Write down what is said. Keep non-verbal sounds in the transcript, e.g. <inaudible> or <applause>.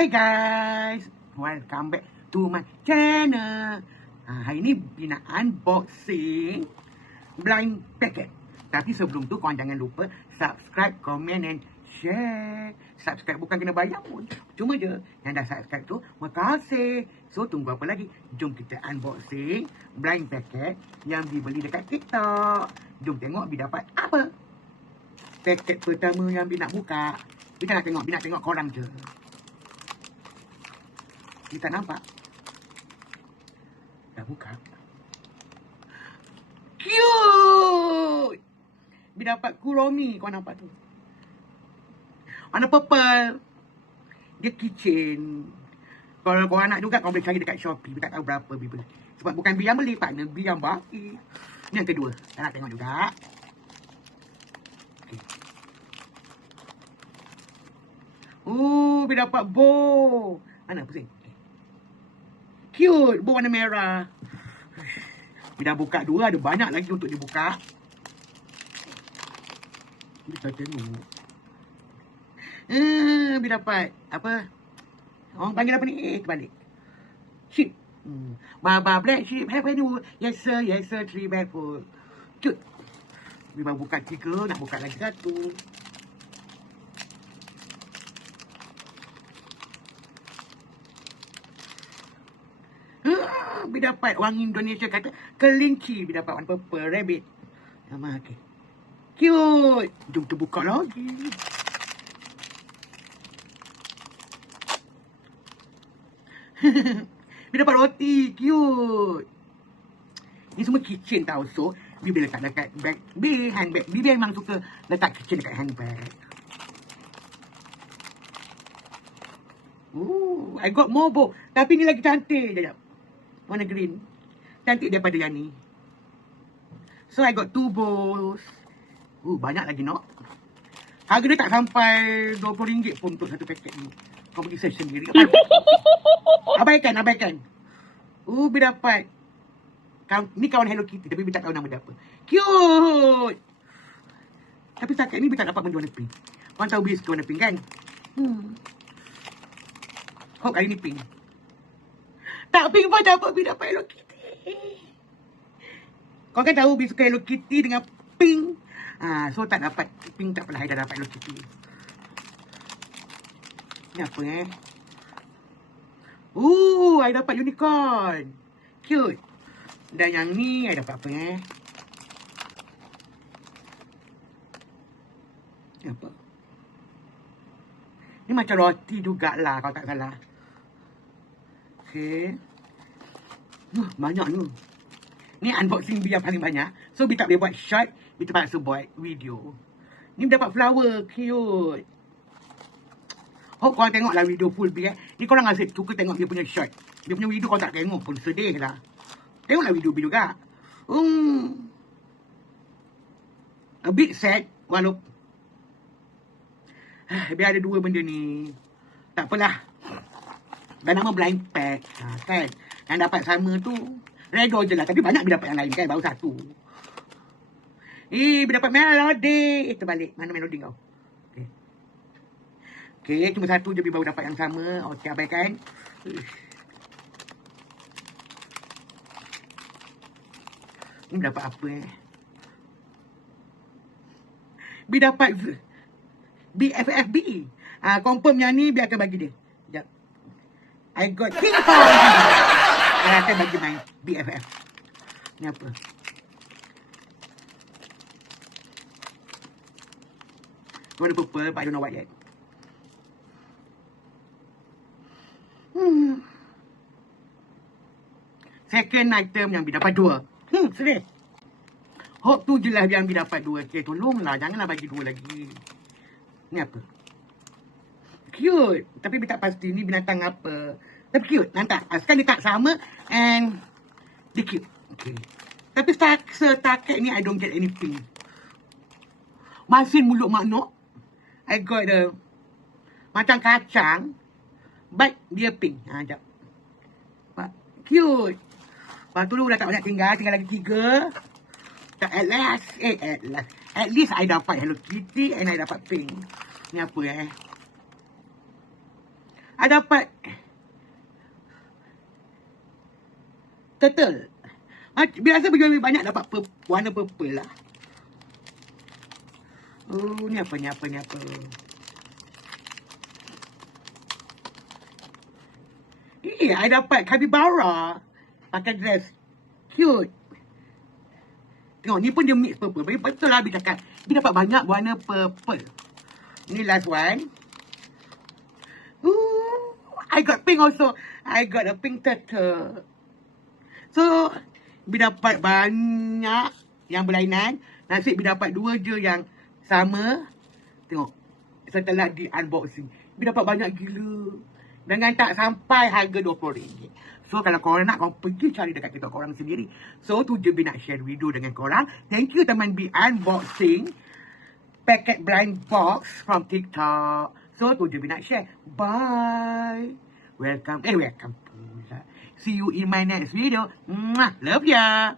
Hi guys, welcome back to my channel. Ha, hari ni Bina unboxing blind packet. Tapi sebelum tu korang jangan lupa subscribe, comment and share. Subscribe bukan kena bayar pun. Cuma je yang dah subscribe tu, makasih. So tunggu apa lagi? Jom kita unboxing blind packet yang dibeli dekat TikTok. Jom tengok Bi dapat apa. Paket pertama yang Bi nak buka. Bi nak tengok, Bi nak tengok korang je. Bi tak nampak. Dah buka. Cute! Bi dapat Kuromi. Kau nampak tu? Warna purple. Dia kitchen. Kalau kau nak juga, kau boleh cari dekat Shopee. Bi tak tahu berapa Bi beli. Sebab bukan yang beli, partner yang bagi. Ni yang kedua. Tak nak tengok juga. Okay. Oh, Bi dapat bow. Mana pusing? Cute. Bow warna merah. Bi dah buka dua. Ada banyak lagi untuk dibuka. Bi tak tengok. Eh, Bi dapat apa? Orang panggil apa ni? Eh, terbalik. Sheep. Hmm. Baba black sheep have any wood? Yes sir, yes sir, three bag full. Cute. Bi baru buka tiga, nak buka lagi satu. Ah, Bi dapat orang Indonesia kata kelinci. Bi dapat warna purple, rabbit. Nama okey. Cute. Jom kita buka lagi. <laughs> Bi dapat roti. Cute. Ni semua kitchen tau. So, Bi boleh letak dekat bag. Bi handbag. Bi memang suka letak kitchen dekat handbag. Ooh, I got more bow. Tapi ni lagi cantik. Sekejap. Warna green. Cantik daripada yang ni. So, I got two bows. Uh, banyak lagi nak. Harga dia tak sampai RM20 pun untuk satu paket ni. Kau pergi search sendiri. abaikan, abaikan. Uh, Bi dapat. Kawan, ni kawan Hello Kitty. Tapi Bi tak tahu nama dia apa. Cute. Tapi setakat ni Bi tak dapat benda warna pink. Korang tahu Bi suka warna pink kan? Hmm. Hope kali ni pink. Tak pink pun dapat Bi dapat Hello Kitty. Kau kan tahu Bi suka Hello Kitty dengan pink. Ah, so tak dapat pink tak. I dah dapat Hello Kitty. Ni apa eh? Ooh, I dapat unicorn. Cute. Dan yang ni, I dapat apa eh? Apa? Ni macam roti jugalah kalau tak salah. Okay. Uh, banyak ni. Ni unboxing Bi yang paling banyak. So, Bi tak boleh buat short. Bi terpaksa buat video. Ni dapat flower. Cute. Hope korang tengoklah video full Bi eh. Ni korang asyik suka tengok dia punya short. Dia punya video korang tak tengok pun sedih lah. Tengoklah video Bi juga. Hmm. A bit sad. Walaupun. <sighs> Biar ada dua benda ni. Tak apalah. Dah nama blind pack. Ha, kan? Yang dapat sama tu. Redo je lah. Tapi banyak Bi dapat yang lain kan. Baru satu. Eh, dapat melody. Eh, terbalik. Mana melody kau? Okey, cuma satu je baru dapat yang sama. Okey, abaikan. Ni dapat apa eh? B dapat BFFB. Ah, confirm yang ni biar akan bagi dia. I got ping pong. Akan bagi main BFF. Ni apa? Warna purple, but I don't know what yet. Hmm. Second item yang Bi dapat dua. Hmm, sedih. Hope tu je lah yang Bi dapat dua. Okay, tolonglah. Janganlah bagi dua lagi. Ni apa? Cute. Tapi Bi tak pasti ni binatang apa. Tapi cute. Nampak? Sekarang dia tak sama. And dia cute. Okay. Tapi setakat ni I don't get anything. Masin mulut maknuk. I got the macam kacang. But dia pink. Ha, sekejap. Cute. Lepas tu dah tak banyak tinggal. Tinggal lagi tiga. Tak at last. Eh, at last. At least I dapat Hello Kitty and I dapat pink. Ni apa eh? I dapat turtle. Ah, Biasa bagi lebih banyak dapat pur- warna purple lah. Oh, ni apa ni apa ni apa. Eh, I dapat capybara. Pakai dress. Cute. Tengok, ni pun dia mix purple. Betul betul lah Abi cakap. Dia dapat banyak warna purple. Ni last one. Ooh, I got pink also. I got a pink turtle. So, Bi dapat banyak yang berlainan. Nasib Bi dapat dua je yang sama. Tengok. Setelah di unboxing. Bi dapat banyak gila. Dengan tak sampai harga RM20. So, kalau korang nak, korang pergi cari dekat TikTok korang sendiri. So, tu je Bi nak share video dengan korang. Thank you teman Bi unboxing. Packet blind box from TikTok. So, tu je Bi nak share. Bye. Welcome. Eh, welcome. See you in my next video. Mwah. Love ya.